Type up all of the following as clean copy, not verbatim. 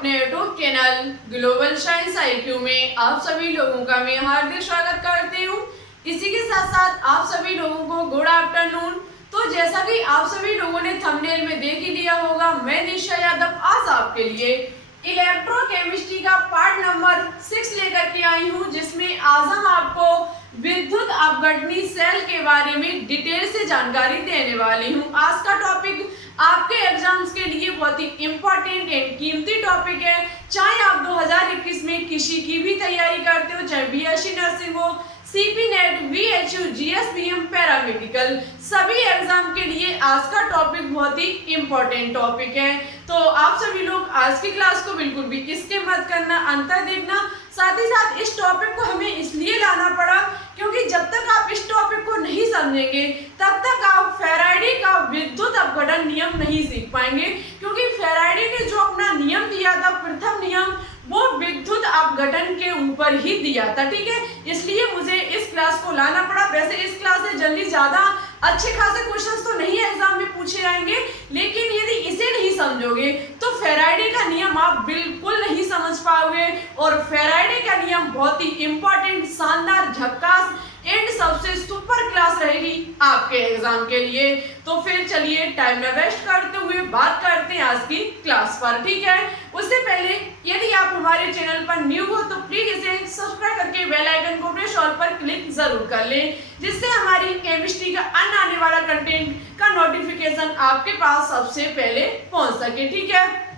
अपने YouTube channel global science IQ में आप सभी लोगों का मैं हार्दिक स्वागत करती हूँ। इसी के साथ साथ आप सभी लोगों को गुड आफ्टरनून। तो जैसा कि आप सभी लोगों ने थंबनेल में देख ही लिया होगा, मैं निशा यादव आज आपके लिए इलेक्ट्रोकेमिस्ट्री का पार्ट नंबर 6 लेकर के आई हूँ, जिसमें आज हम आपको विद्युत अपघटनी सेल के बारे में डिटेल से जानकारी देने वाली हूँ। आज का टॉपिक आपके एग्जाम्स के लिए बहुत ही इम्पोर्टेंट एंड कीमती टॉपिक है। चाहे आप 2021 में किसी की भी तैयारी करते हो, चाहे बीएससी नर्सिंग हो, सीपी नेट, बीएचयू, जीएसबीएम, पैरामेडिकल, सभी एग्जाम के लिए आज का टॉपिक बहुत ही इम्पोर्टेंट टॉपिक है। तो आप सभी लोग आज की क्लास को बिल्कुल भी स्किप मत करना, अंतर देखना। साथ ही साथ इस टॉपिक को हमें इसलिए लाना पड़ा क्योंकि जब तक आप इस टॉपिक को नहीं समझेंगे तब तक आप फैराडे का विद्युत अपघटन नियम नहीं सीख पाएंगे, क्योंकि फैराडे ने जो अपना नियम दिया था, प्रथम नियम, वो विद्युत अपघटन के ऊपर ही दिया था। ठीक है, इसलिए मुझे इस क्लास को लाना पड़ा। वैसे इस क्लास से जल्दी ज्यादा अच्छे खासे क्वेश्चंस तो नहीं एग्जाम में पूछे जाएंगे, लेकिन यदि इसे नहीं समझोगे तो फैराडे का नियम आप बिल्कुल नहीं समझ पाओगे। और फैराडे का नियम बहुत ही इंपॉर्टेंट, शानदार, झक्कास एंड सबसे सुपर क्लास रहेगी आपके एग्जाम के लिए। तो फिर चलिए टाइम न वेस्ट करते हुए बात करते हैं आज की क्लास पर। ठीक है, उससे पहले यदि आप हमारे चैनल पर न्यू हो तो प्लीज इसे सब्सक्राइब करके बेल आइकन को प्रेस ऑल पर क्लिक जरूर कर लें, जिससे हमारी केमिस्ट्री का अन्य आने वाला कंटेंट का नोटिफिकेशन आपके पास सबसे पहले पहुंच सके। ठीक है,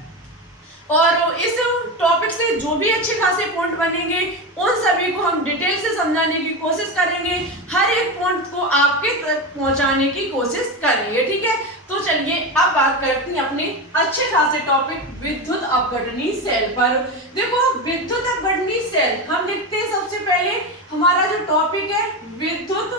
और इस टॉपिक से जो भी अच्छे खासे पॉइंट बनेंगे उन सभी को हम डिटेल से समझाने की कोशिश करेंगे, हर एक पॉइंट को आपके तक पहुंचाने की कोशिश करेंगे। ठीक है, तो चलिए अब बात करते हैं अपने अच्छे खासे टॉपिक विद्युत अपघटनी सेल पर। देखो, विद्युत अपघटनी सेल हम लिखते हैं सबसे पहले हमारा जो टॉपिक है विद्युत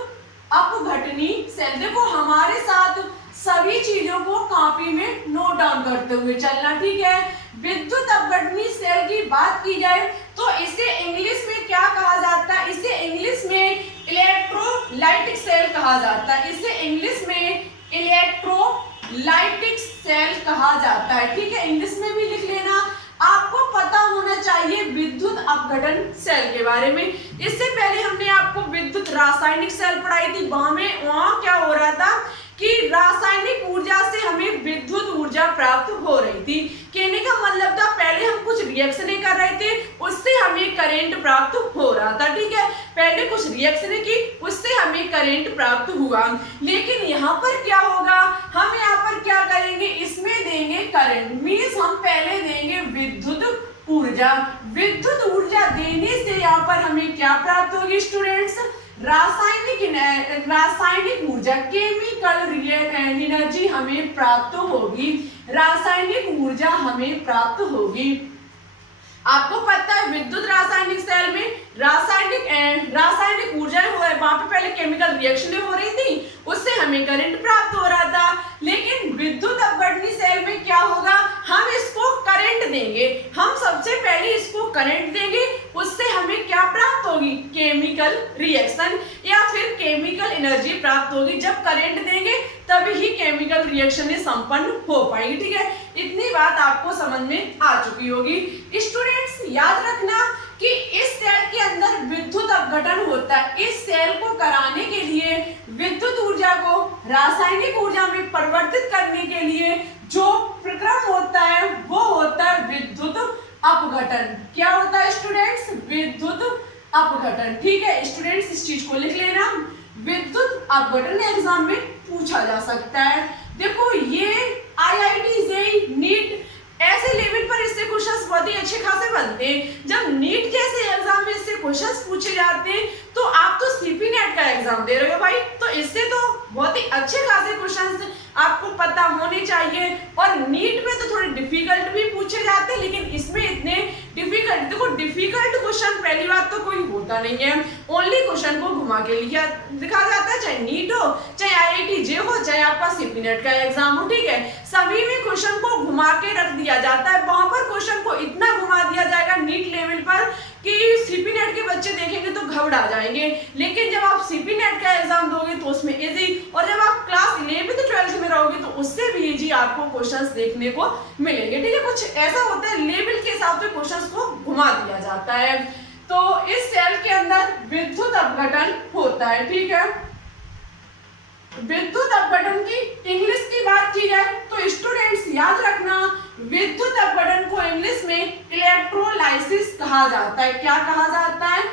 अपघटनी सेल। देखो, हमारे साथ सभी चीजों को कॉपी में नोट डाउन करते हुए चलना। ठीक है, विद्युत अपघटनी सेल की बात की जाए तो इसे इंग्लिश में क्या कहा जाता है? इसे इंग्लिश में इलेक्ट्रोलाइटिक सेल कहा जाता है। इसे इंग्लिश में इलेक्ट्रोलाइटिक सेल कहा जाता है। ठीक है, इंग्लिश में भी लिख लेना। आपको पता होना चाहिए विद्युत अपघटन सेल के बारे में। इससे पहले हमने आपको विद्युत रासायनिक सेल पढ़ाई थी। वहां क्या हो रहा था कि रासायनिक ऊर्जा से हमें विद्युत ऊर्जा प्राप्त हो रही थी। कहने का मतलब था पहले हम कुछ रिएक्शनें कर रहे थे, उससे हमें करंट प्राप्त हो रहा था। ठीक है, पहले कुछ रिएक्शनें की, उससे हमें करंट प्राप्त हुआ। लेकिन यहाँ पर क्या होगा, हम यहाँ पर क्या करेंगे, इसमें देंगे करंट, मीन्स हम पहले देंगे विद्युत ऊर्जा। विद्युत ऊर्जा देने से यहाँ पर हमें क्या प्राप्त होगी स्टूडेंट्स? रासायनिक ऊर्जा, केमिकल एनर्जी हमें प्राप्त होगी। रासायनिक ऊर्जा हमें प्राप्त होगी। आपको पता है विद्युत रासायनिक सेल में रासायनिक ऊर्जा वहां पे पहले केमिकल रिएक्शनें हो रही थी, उससे हमें करंट प्राप्त हो रहा था। लेकिन विद्युत अपघटनी सेल में क्या होगा, हम इसको करंट देंगे। हम सबसे पहले इसको करंट देंगे, उससे हमें क्या प्राप्त होगी? केमिकल रिएक्शन या फिर केमिकल एनर्जी प्राप्त होगी। जब करंट देंगे तभी ही केमिकल रिएक्शन संपन्न हो पाएगी। ठीक है, इतनी बात आपको समझ में आ चुकी होगी। स्टूडेंट्स याद रखना कि इस सेल के अंदर विद्युत अपघटन होता है। इस सेल को कराने के लिए विद्युत ऊर्जा को रासायनिक ऊर्जा में परिवर्तित करने के लिए जो प्रक्रम होता है वो होता है विद्युत अपघटन। क्या होता है स्टूडेंट्स? विद्युत अपघटन। ठीक है स्टूडेंट्स, इस चीज को लिख लेना। विद्युत अपघटन एग्जाम में पूछा जा सकता है। देखो, ये IIT, जेईई, नीट ऐसे लेवल पर इससे क्वेश्चंस बहुत ही अच्छे खासे बनते हैं। जब नीट जैसे एग्जाम में इससे क्वेश्चंस पूछे जाते हैं तो आप तो सीपी नेट का एग्जाम दे रहे हो भाई, तो इससे तो बहुत ही अच्छे खासे क्वेश्चंस आपको पता होने चाहिए। और नीट में तो थोड़े डिफिकल्ट भी पूछे जाते हैं, लेकिन इसमें इतने डिफिकल्ट, देखो डिफिकल्ट क्वेश्चन पहली बात तो कोई होता नहीं है। ओनली क्वेश्चन को घुमा के लिखा जाता है, चाहे नीट हो, चाहे IIT जे हो, चाहे आपका सीपी नेट का एग्जाम हो। ठीक है, सभी में क्वेश्चन को घुमा के रख दिया जाता है। वहां पर क्वेश्चन को इतना घुमा दिया जाएगा नीट लेवल पर कि सीपी नेट के बच्चे देखेंगे तो घबरा जाएंगे। लेकिन जब आप सीपी नेट का एग्जाम दोगे तो उसमें इजी, और जब आप क्लास 11th 12th में रहोगे तो उससे भी इजी आपको क्वेश्चंस देखने को मिलेंगे। ठीक है, कुछ ऐसा होता है लेवल के हिसाब से क्वेश्चंस को घुमा दिया जाता है। तो इस सेल के अंदर विद्युत अपघटन होता है। ठीक है, विद्युत अपघटन की इंग्लिश की बात की जाए तो स्टूडेंट्स याद रखना, विद्युत अपघटन को इंग्लिश में इलेक्ट्रोलाइसिस कहा जाता है। क्या कहा जाता है?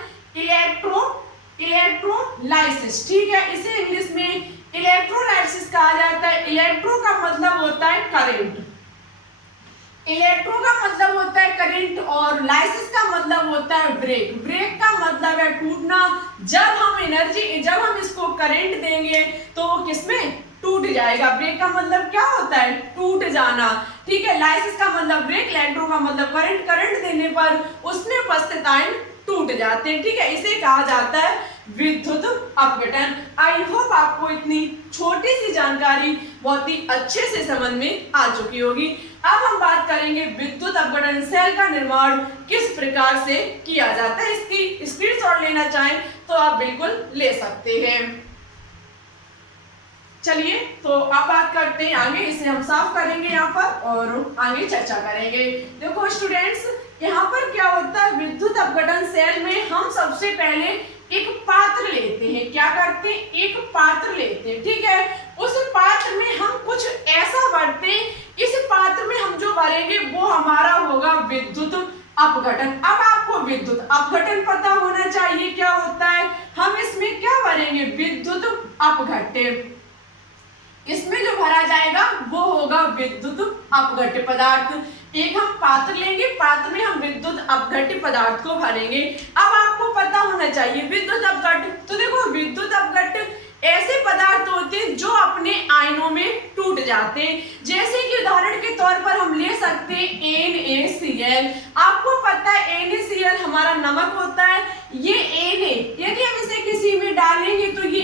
इलेक्ट्रोलाइसिस। ठीक है, इसे इंग्लिश में इलेक्ट्रोलाइसिस कहा जाता है। इलेक्ट्रो का मतलब होता है करंट, इलेक्ट्रो का मतलब होता है करंट, और लाइसिस का मतलब होता है ब्रेक। ब्रेक का मतलब है टूटना। जब हम इसको करंट देंगे तो वो किसमें टूट जाएगा। ब्रेक का मतलब क्या होता है? टूट जाना। ठीक है, लाइसिस का मतलब ब्रेक, इलेक्ट्रो का मतलब करंट। करंट देने पर उसमें उपस्थित आयन टूट जाते हैं। ठीक है, इसे कहा जाता है विद्युत अपघटन। आई होप आपको इतनी छोटी सी जानकारी बहुत ही अच्छे से समझ में आ चुकी होगी। अब हम बात करेंगे विद्युत अपघटन सेल का निर्माण किस प्रकार से किया जाता है। इसकी स्क्रीनशॉट लेना चाहें तो आप बिल्कुल ले सकते हैं। चलिए तो आप बात करते हैं आगे, इसे हम साफ करेंगे यहाँ पर और आगे चर्चा करेंगे। देखो स्टूडेंट्स, यहाँ पर क्या होता है, विद्युत अपघटन सेल में हम सबसे पहले एक पात्र लेते हैं। क्या करते हैं? एक पात्र लेते हैं। ठीक है, उस पात्र में हम कुछ ऐसा भरते हैं, इस पात्र में हम जो भरेंगे वो हमारा होगा विद्युत अपघटन। अब आपको विद्युत अपघटन पता होना चाहिए क्या होता है। हम इसमें क्या भरेंगे? विद्युत अपघट्य। इसमें जो भरा जाएगा वो होगा विद्युत अपघट्य पदार्थ। एक हम पात्र लेंगे, पात्र में हम विद्युत अपघट्य पदार्थ को भरेंगे। अब आपको पता होना चाहिए विद्युत अपघट्य। तो देखो, विद्युत अपघट्य ऐसे पदार्थ होते हैं जो अपने आयनों में टूट जाते हैं। जैसे कि उदाहरण के तौर पर हम ले सकते हैं NaCl। आपको पता है NaCl हमारा नमक होता है। ये Na यदि हम इसे किसी में डालेंगे तो ये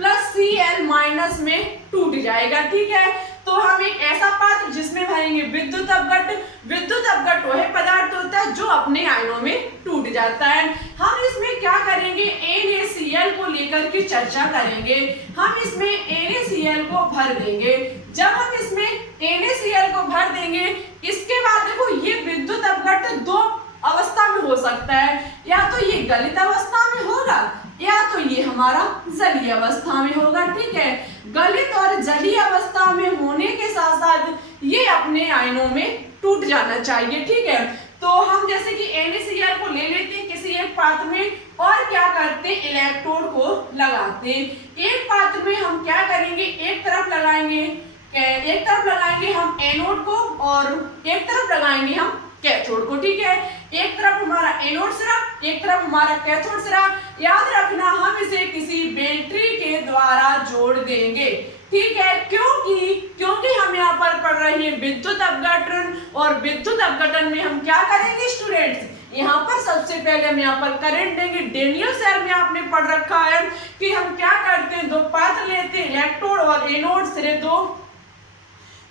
Na+Cl- में टूट जाएगा। ठीक है, तो हम एक ऐसा पात्र जिसमें भरेंगे विद्युत अपघट्य। विद्युत अपघट्य वह पदार्थ होता है जो अपने आयनों में टूट जाता है। हम इसमें क्या करेंगे? NaCl को लेकर के चर्चा करेंगे। हम इसमें NaCl को भर देंगे। जब हम इसमें NaCl को भर देंगे, इसके बाद देखो ये विद्युत अपघट्य दो अवस्था में हो सकता है, या तो ये गलित अवस्था में होगा या तो ये हमारा जलीय अवस्था में होगा। ठीक है, गलित और जलीय अवस्था में होने के साथ साथ ये अपने आयनों में टूट जाना चाहिए। ठीक है, तो हम जैसे कि NaCl को ले लेते हैं किसी एक पात्र में और क्या करते हैं? इलेक्ट्रोड को लगाते हैं। एक पात्र में हम क्या करेंगे? एक तरफ लगाएंगे हम एनोड को और एक तरफ लगाएंगे हम कैथोड को। ठीक है, एक तरफ हमारा एनोड सिरा, एक तरफ हमारा कैथोड सिरा। याद रखना, हम इसे किसी बैटरी के द्वारा जोड़ देंगे। ठीक है, क्योंकि हम यहाँ पर पढ़ रहे हैं विद्युत अपघटन, और विद्युत अपघटन में हम क्या करेंगे स्टूडेंट्स? यहाँ पर सबसे पहले हम यहाँ पर करंट देंगे। डेनियल सेल में आपने पढ़ रखा है कि हम क्या करते हैं? दो पात्र लेते हैं, इलेक्ट्रोड और एनोड सिरे दो।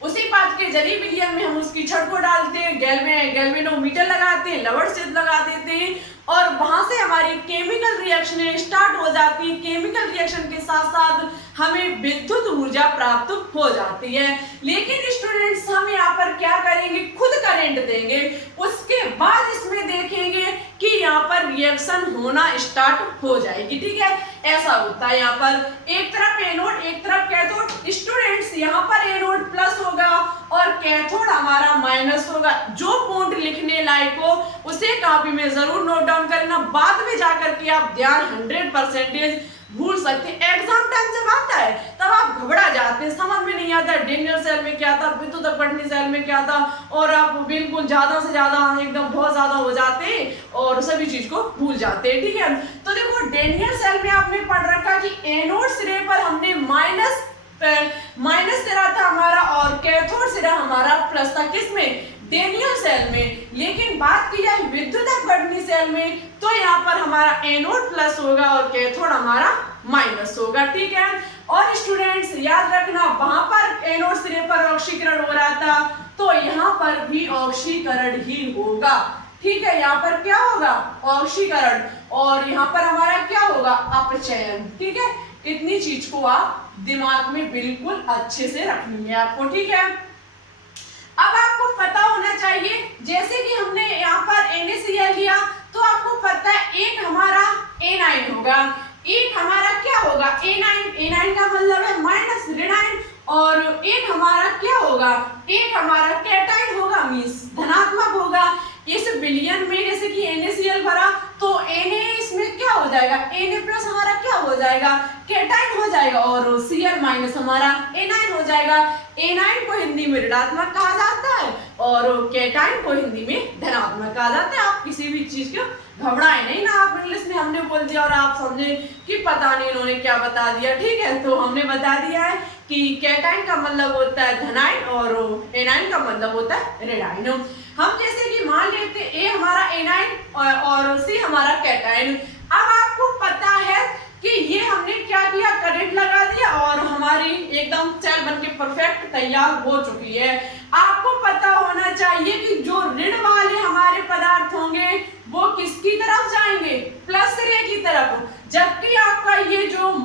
उसी पात्र के जलीय विलयन में हम उसकी छड़ को डालते हैं, गैल्वेनोमीटर लगाते हैं, लवण सिद्ध लगा देते हैं, और वहां से हमारी केमिकल रिएक्शनें स्टार्ट हो जाती है। केमिकल रिएक्शन के साथ साथ हमें विद्युत ऊर्जा प्राप्त हो जाती है। लेकिन स्टूडेंट्स, हम यहाँ पर क्या करेंगे? खुद करंट देंगे, उसके बाद इसमें देखेंगे कि यहाँ पर रिएक्शन होना स्टार्ट हो जाएगी। ठीक है, ऐसा होता है। यहाँ पर एक तरफ एनोड एक तरफ कैथोड। स्टूडेंट्स, यहाँ पर एनोड प्लस होगा और कैथोड हमारा माइनस होगा। जो पॉइंट लिखने लायक हो उसे कॉपी में जरूर नोट डाउन करना, बाद में जाकर के आप ध्यान 100% भूल सकते हैं। एग्जाम टाइम जब आता है तब आप घबरा जाते हैं, समझ में नहीं आता डेनियल सेल में क्या था, विद्युत अपघटन सेल में क्या था, और आप बिल्कुल ज्यादा से ज्यादा एकदम बहुत ज्यादा हो जाते हैं और सभी चीज को भूल जाते हैं। ठीक है, तो देखो डेनियल सेल में आपने पढ़ रखा कि एनोड सिरे पर हमने माइनस सिरा था हमारा और कैथोड सिरा हमारा प्लस था। किसमें? डेनियल सेल में। लेकिन बात की जाए विद्युत अपघटनी सेल में तो यहाँ पर हमारा एनोड प्लस होगा और कैथोड हमारा माइनस होगा। ठीक है, और स्टूडेंट्स याद रखना, वहां पर एनोड सिरे पर ऑक्सीकरण हो रहा था तो यहाँ पर भी ऑक्सीकरण ही होगा। ठीक है, यहाँ पर क्या होगा, ऑक्सीकरण, और यहाँ पर हमारा क्या होगा, अपचयन। ठीक है, इतनी चीज को आप दिमाग में बिल्कुल अच्छे से रखनी है आपको। ठीक है, अब आपको पता होना चाहिए, जैसे कि हमने यहाँ पर NaCl लिया तो आपको पता है एक हमारा एनाइन होगा, एक हमारा क्या होगा, एनाइन। एनाइन का मतलब है माइनस, ऋणाइन, और एक हमारा क्या होगा, एक हमारा कैटाइन होगा, मींस धनात्मक होगा। इस विलयन में जैसे कि NaCl भरा तो Na इसमें क्या हो जाएगा, Na प्लस हमारा क्या हो जाएगा, कैटाइन हो जाएगा, और Cl माइनस हमारा एनाइन हो जाएगा। एनाइन को हिंदी में ऋणात्मक कहा जाता है और कैटाइन को हिंदी में धनात्मक कहा जाता है। आप किसी भी चीज को घबराए नहीं ना, आप इंग्लिश में हमने बोल दिया और आप समझे कि पता नहीं इन्होंने क्या बता दिया। ठीक है, तो हमने बता दिया है कि कैटाइन का मतलब होता है धनाइन और एनाइन का मतलब होता है ऋणाइन। हम जैसे कि मान लेते ए हमारा एनाइन और सी हमारा कैटाइन। अब आपको पता है कि ये हमने क्या किया, करंट लगा दिया और हमारी एकदम सेल बनके परफेक्ट तैयार हो चुकी है। आपको पता होना चाहिए कि जो ऋण वाले हमारे पदार्थ होंगे वो किसकी तरफ जाएंगे, प्लस रे की तरफ, जबकि आपका ये जो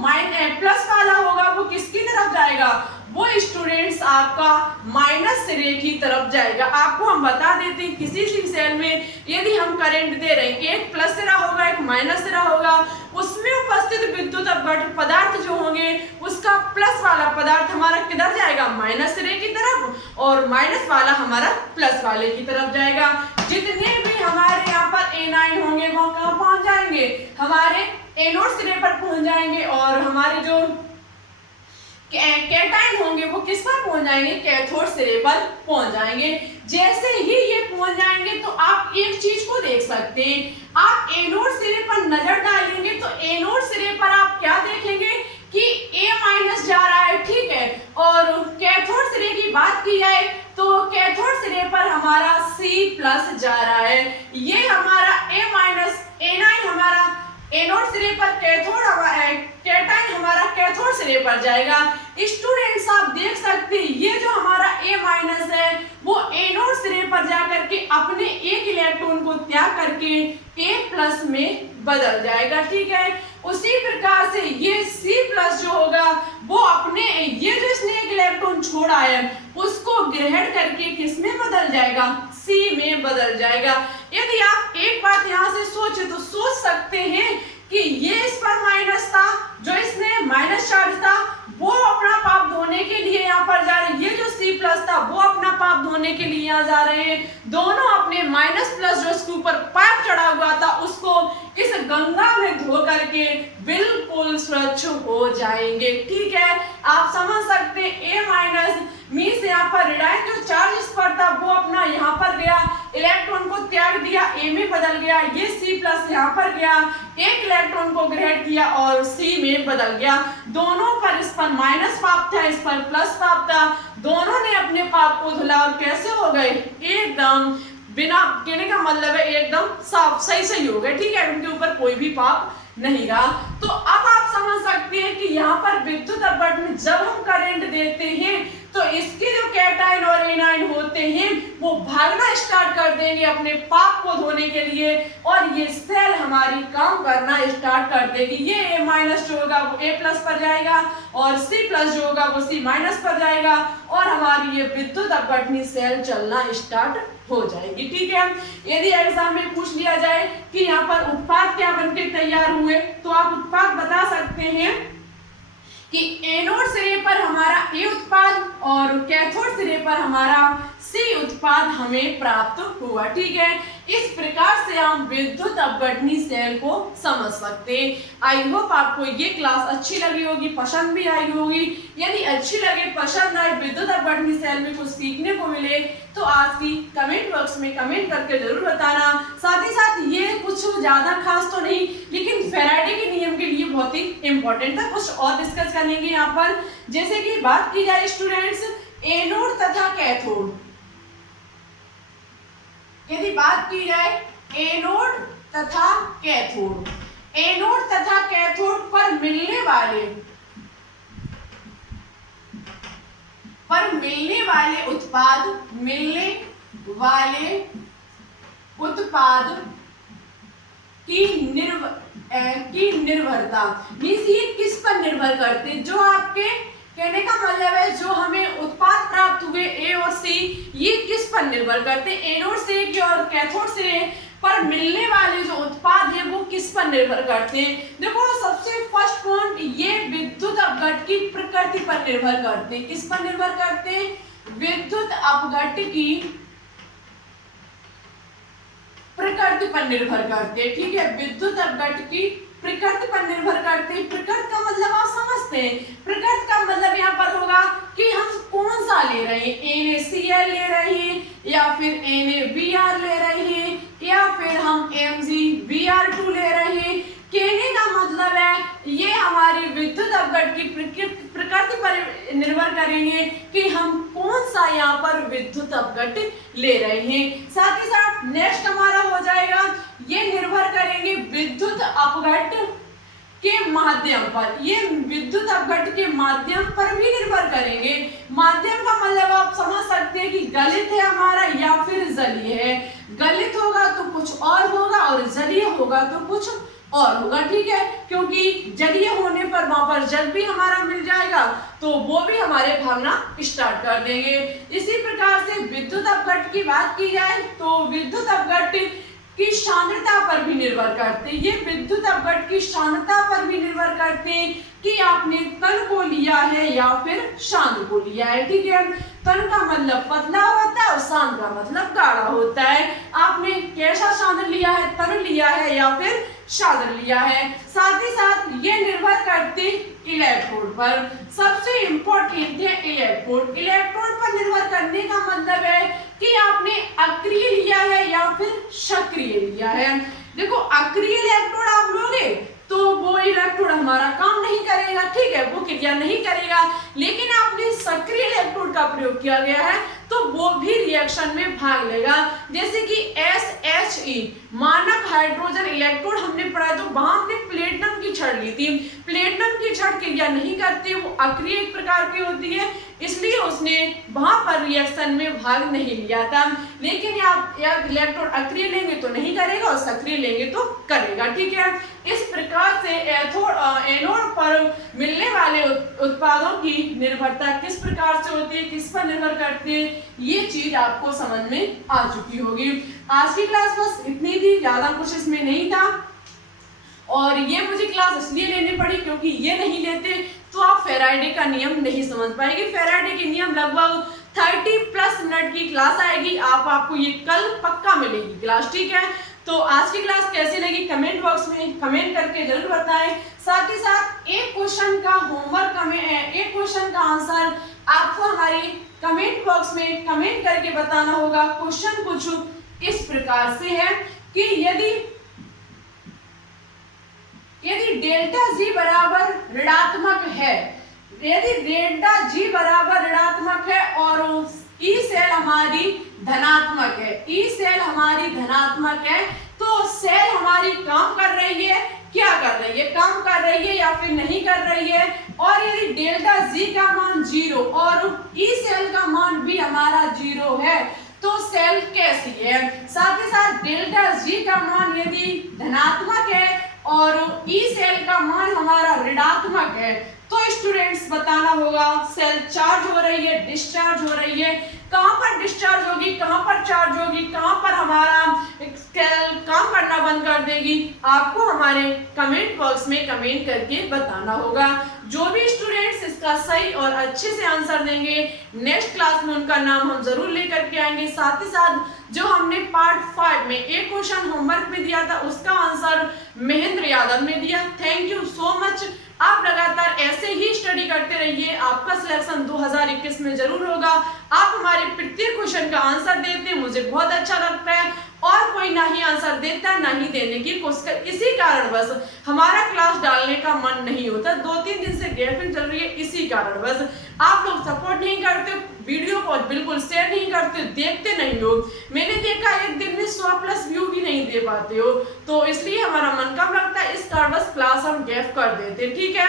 प्लस वाला होगा वो किसकी तरफ जाएगा, वो स्टूडेंट्स आपका माइनस रे की तरफ जाएगा। आपको हम बता देते हैं किसी भी सेल में यदि हम करंट दे रहे हैं, एक प्लस सिरा होगा एक माइनस सिरा होगा, उसमें उपस्थित विद्युत पदार्थ जो होंगे उसका प्लस वाला पदार्थ हमारा किधर जाएगा, माइनस रे की तरफ, और माइनस वाला हमारा प्लस वाले की तरफ जाएगा। जितने भी हमारे यहाँ पर एनाइन होंगे वो कहाँ पहुंच जाएंगे, हमारे एनोड सिरे पर पहुंच जाएंगे, और हमारे जो कैटाइन होंगे वो किस पर पहुंच जाएंगे, कैथोड सिरे पर पहुंच जाएंगे। जैसे ही ये पहुंच जाएंगे तो आप एक चीज को देख सकते हैं, आप एनोड सिरे पर नजर डालेंगे तो एनोड सिरे पर आप क्या देखेंगे कि A माइनस जा रहा है। ठीक है, और कैथोड सिरे की बात की जाए तो कैथोड सिरे पर हमारा C प्लस जा रहा है। ये हमारा A माइनस एनाइन हमारा एनोड सिरे पर, कैटाइन हमारा कैथोड सिरे पर जाएगा। स्टूडेंट्स आप देख सकते हैं ये जो हमारा A माइनस है वो एनोड सिरे पर जाकर के अपने एक इलेक्ट्रॉन को त्याग करके A प्लस में बदल जाएगा। ठीक है, उसी प्रकार से ये C प्लस जो होगा वो अपने ये जो इसने एक इलेक्ट्रॉन छोड़ा है उसको ग्रहण करके किस में बदल जाएगा, C में बदल जाएगा। यदि आप एक बात यहाँ से सोचे तो सोच सकते हैं कि ये इस पर माइनस था, जो इसने माइनस चार्ज था वो अपना पाप धोने के लिए यहाँ पर जा रहे हैं, ये जो C प्लस था वो अपना पाप धोने के लिए यहाँ जा रहे हैं। दोनों अपने माइनस प्लस जो इसके ऊपर पाप चढ़ा हुआ था उसको इस गंगा में धो करके बिल्कुल स्वच्छ हो जाएंगे। ठीक है, आप समझ सकते हैं A माइनस मीन्स यहाँ पर ऋणाइन जो चार्ज इस पर था वो अपना यहाँ पर गया, इलेक्ट्रॉन को त्याग दिया, A में बदल गया, ये C प्लस यहाँ पर गया, एक इलेक्ट्रॉन को ग्रहण किया और C में बदल गया। दोनों पर इस पर माइनस पाप था, इस पर प्लस पाप था, दोनों ने अपने पाप को धुला और कैसे हो गए, एकदम बिना कहने का मतलब है एकदम साफ सही हो गए। ठीक है, उनके ऊपर कोई भी पाप नहीं रहा। तो अब आप समझ सकते हैं कि यहाँ पर विद्युत अपवर्तन जब हम करंट देते हैं तो इसके जो कैटाइन और एनाइन होते हैं वो भागना स्टार्ट कर देंगे अपने पाप को धोने के लिए, और ये सेल हमारी काम करना स्टार्ट कर देगी। ये A माइनस जो होगा वो A प्लस पर जाएगा और C प्लस जो होगा वो C माइनस पर जाएगा, और हमारी ये विद्युत अपवर्तनी सेल चलना स्टार्ट हो जाएगी। ठीक है, यदि एग्जाम में पूछ लिया जाए कि यहाँ पर उत्पाद क्या बनके तैयार हुए तो आप उत्पाद बता सकते हैं कि एनोड सिरे पर हमारा A उत्पाद और कैथोड सिरे पर हमारा C उत्पाद हमें प्राप्त हुआ। ठीक है, इस प्रकार से हम विद्युत अपवर्तनी सेल को समझ सकते हैं। आई होप आपको ये क्लास अच्छी लगी होगी, पसंद भी आई होगी। यदि अच्छी लगे, पसंद आए, विद्युत अपवर्तनी सेल में कुछ सीखने को मिले तो आज की कमेंट बॉक्स में कमेंट करके जरूर बताना। साथ ही साथ ये कुछ ज्यादा खास तो नहीं लेकिन फैराडे के नियम के लिए बहुत ही इंपॉर्टेंट था, कुछ और डिस्कस करेंगे यहाँ पर। जैसे कि बात की जाए स्टूडेंट्स एनोड तथा कैथोड, यदि बात की जाए एनोड तथा कैथोड, एनोड तथा कैथोड पर मिलने वाले उत्पाद की निर्भरता मीन्स ये किस पर निर्भर करते हैं, जो आपके कहने का मतलब है जो हमें उत्पाद प्राप्त हुए ए और सी ये किस पर निर्भर करते हैं, एनोड से की और कैथोड से पर मिलने वाले जो उत्पाद है वो किस पर निर्भर करते हैं। देखो सबसे फर्स्ट पॉइंट ये विद्युत अपघट्ट की प्रकृति पर निर्भर करते हैं। किस पर निर्भर करते हैं, विद्युत अपघट्ट की प्रकृति पर निर्भर करते हैं। ठीक है, विद्युत अपघट्ट की प्रकृति पर निर्भर करते हैं। प्रकृति का मतलब आप समझते हैं, प्रकृति का मतलब यहाँ पर होगा कि हम कौन सा ले रहे हैं, NaCl ले रहे हैं या फिर NaBr ले रहे हैं या फिर हम MgBr2 ले रहे हैं। कहने का मतलब है ये हमारी विद्युत अपघट्ट की प्रकृति पर निर्भर करेंगे कि हम कौन सा यहाँ पर विद्युत अपघट्ट ले रहे हैं। साथ ही साथ नेक्स्ट हमारा हो जाएगा ये निर्भर करेंगे विद्युत अपघट्ट के माध्यम पर, ये विद्युत अपघट्ट के माध्यम पर भी निर्भर करेंगे। माध्यम का मतलब आप समझ सकते हैं कि गलित है हमारा या फिर जलीय है। गलित होगा तो कुछ और होगा और जलीय होगा तो कुछ और होगा। ठीक है, क्योंकि जलीय होने पर वहां पर जल भी हमारा मिल जाएगा तो वो भी हमारे भागना स्टार्ट कर देंगे। इसी प्रकार से विद्युत अपघट्ट की बात की जाए तो विद्युत अपघट्ट की सांद्रता पर भी निर्भर करते हैं। ये विद्युत अपघट्ट की सांद्रता पर भी निर्भर करते हैं कि आपने तन को लिया है या फिर शांत को लिया है। ठीक है, तन का मतलब पतला होता है और शांत का मतलब गाढ़ा होता है। आपने कैसा सांद्र लिया है, तन लिया है या फिर सांद्र लिया है। साथ ही साथ ये निर्भर करते इलेक्ट्रोड पर। सबसे इंपॉर्टेंट है इलेक्ट्रोड। इलेक्ट्रोड पर निर्भर करने का मतलब है कि आपने अक्रिय लिया है या फिर सक्रिय लिया है। देखो अक्रिय इलेक्ट्रोड आप लोगे तो वो इलेक्ट्रोड हमारा काम नहीं करेगा। ठीक है, वो क्रिया नहीं करेगा। लेकिन आपने सक्रिय इलेक्ट्रोड का प्रयोग किया गया है तो वो भी रिएक्शन में भाग लेगा। जैसे कि SHE मानक हाइड्रोजन इलेक्ट्रोड हमने पढ़ा है तो वहां हमने प्लेटिनम की छड़ ली थी। प्लेटिनम की छड़ क्रिया नहीं करती, वो अक्रिय एक प्रकार की होती है, इसलिए उसने वहां पर रिएक्शन में भाग नहीं लिया था। लेकिन आप इलेक्ट्रोड अक्रिय लेंगे तो नहीं करेगा और सक्रिय लेंगे तो करेगा। ठीक है, इस प्रकार से एनोड पर मिलने वाले उत्पादों की निर्भरता किस प्रकार से होती है, किस पर निर्भर करती है, ये चीज आपको समझ में आ चुकी होगी। आज की क्लास बस इतनी थी, ज्यादा कुछ इसमें नहीं था। और ये मुझे क्लास इसलिए लेनी पड़ी क्योंकि ये नहीं लेते तो आप फेराडे का नियम नहीं समझ पाएंगे। फेराडे के नियम लगभग 30+ मिनट की क्लास आएगी, आपको ये कल पक्का मिलेगी क्लास। ठीक है, तो आज की क्लास कैसी लगी कमेंट बॉक्स में कमेंट करके जरूर बताएं। साथ ही साथ एक क्वेश्चन का होमवर्क एक क्वेश्चन का आंसर आपको हमारे कमेंट बॉक्स में कमेंट करके बताना होगा। क्वेश्चन कुछ इस प्रकार से है कि यदि डेल्टा जी बराबर ऋणात्मक है, यदि डेल्टा जी बराबर ऋणात्मक है और ई सेल हमारी धनात्मक है, ई सेल हमारी धनात्मक है तो सेल हमारी काम कर रही है, क्या कर रही है, काम कर रही है या फिर नहीं कर रही है। और यदि डेल्टा जी का मान 0 और ई सेल का मान भी हमारा 0 है तो सेल कैसी है। साथ ही साथ डेल्टा जी का मान यदि धनात्मक है और ई सेल का मान हमारा ऋणात्मक है तो स्टूडेंट्स बताना होगा सेल चार्ज हो रही है, डिस्चार्ज हो रही है, कहां पर डिस्चार्ज होगी, कहां पर चार्ज होगी, कहां पर हमारा सेल काम करना बंद कर देगी, आपको हमारे कमेंट बॉक्स में कमेंट करके बताना होगा। जो भी स्टूडेंट्स इसका सही और अच्छे से आंसर देंगे नेक्स्ट क्लास में उनका नाम हम जरूर लेकर के आएंगे। साथ ही साथ जो हमने पार्ट 5 में एक क्वेश्चन होमवर्क में दिया था उसका आंसर महेंद्र यादव ने दिया। Thank you so much. आप लगातार ऐसे ही स्टडी करते रहिए, आपका सिलेक्शन 2021 में जरूर होगा। आप हमारे प्रत्येक क्वेश्चन का आंसर देते हैं, मुझे बहुत अच्छा लगता है। और कोई ना ही आंसर देता, ना ही देने की कोशिश कर, इसी कारण बस हमारा क्लास डालने का मन नहीं होता। 2-3 दिन से गैपिंग चल रही है, इसी कारण बस आप लोग सपोर्ट नहीं करते, वीडियो को बिल्कुल शेयर नहीं करते, देखते नहीं लोग। मैंने देखा एक दिन में 100+ व्यू भी नहीं दे पाते हो, तो इसलिए हमारा मन कम लगता है, इस कारण बस क्लास हम गैप कर देते। ठीक है,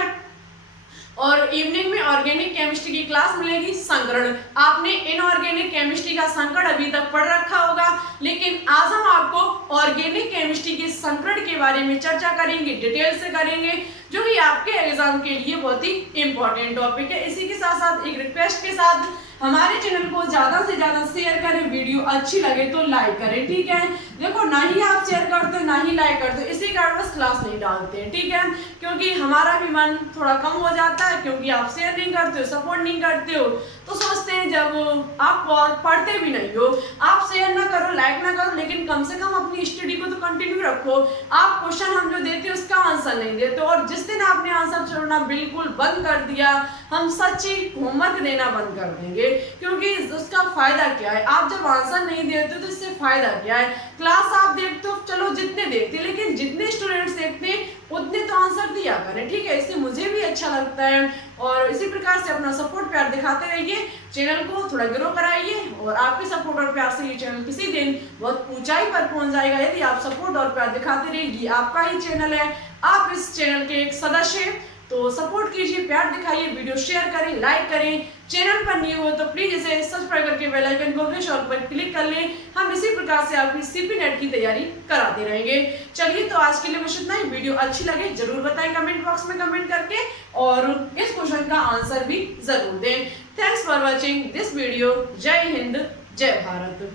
और इवनिंग में ऑर्गेनिक केमिस्ट्री की क्लास मिलेगी संकरण। आपने इनऑर्गेनिक केमिस्ट्री का संकरण अभी तक पढ़ रखा होगा, लेकिन आज हम आपको ऑर्गेनिक केमिस्ट्री के संकरण के बारे में चर्चा करेंगे, डिटेल से करेंगे, जो कि आपके एग्जाम के लिए बहुत ही इंपॉर्टेंट टॉपिक है। इसी के साथ साथ एक रिक्वेस्ट के साथ हमारे चैनल को ज्यादा से ज्यादा शेयर करें, वीडियो अच्छी लगे तो लाइक करें, ठीक है। देखो, ना ही आप शेयर करते हो ना ही लाइक करते हो, इसी कारण बस क्लास नहीं डालते हैं, ठीक है, क्योंकि हमारा भी मन थोड़ा कम हो जाता है, क्योंकि आप शेयर नहीं करते हो, सपोर्ट नहीं करते हो, तो सोचते हैं जब आप पढ़ते भी नहीं हो, आप शेयर ना करो, लाइक ना करो, लेकिन कम से कम अपनी स्टडी को तो कंटिन्यू रखो। आप क्वेश्चन हम जो देते हैं उसका आंसर नहीं देते, और जिस दिन आपने आंसर छोड़ना बिल्कुल बंद कर दिया, हम सच्ची होमवर्क देना बंद कर देंगे, क्योंकि उसका फायदा क्या है। आप जब आंसर नहीं देते तो इससे फायदा क्या है। क्लास आप देखते हो, चलो जितने देखते हैं, लेकिन जितने स्टूडेंट्स देखते हैं उतने तो आंसर दिया करें, ठीक है, इससे मुझे भी अच्छा लगता है। और इसी प्रकार से अपना सपोर्ट प्यार दिखाते रहिए, चैनल को थोड़ा ग्रो कराइए, और आपके सपोर्ट और प्यार से ये चैनल किसी दिन बहुत ऊंचाई पर पहुंच जाएगा। यदि आप सपोर्ट और प्यार दिखाते रहिए, आपका ही चैनल है, आप इस चैनल के एक सदस्य हैं, तो सपोर्ट कीजिए, प्यार दिखाइए, वीडियो शेयर करें, लाइक करें। चैनल पर न्यू हो तो प्लीज इसे सब्सक्राइब करके बेल आइकन को प्रेस ऑल पर क्लिक कर लें। हम इसी प्रकार से आपकी सीपी नेट की तैयारी कराते रहेंगे। चलिए, तो आज के लिए बस इतना ही। वीडियो अच्छी लगे जरूर बताएं कमेंट बॉक्स में कमेंट करके, और इस क्वेश्चन का आंसर भी जरूर दें। Thanks for watching this video. जय हिंद, जय भारत।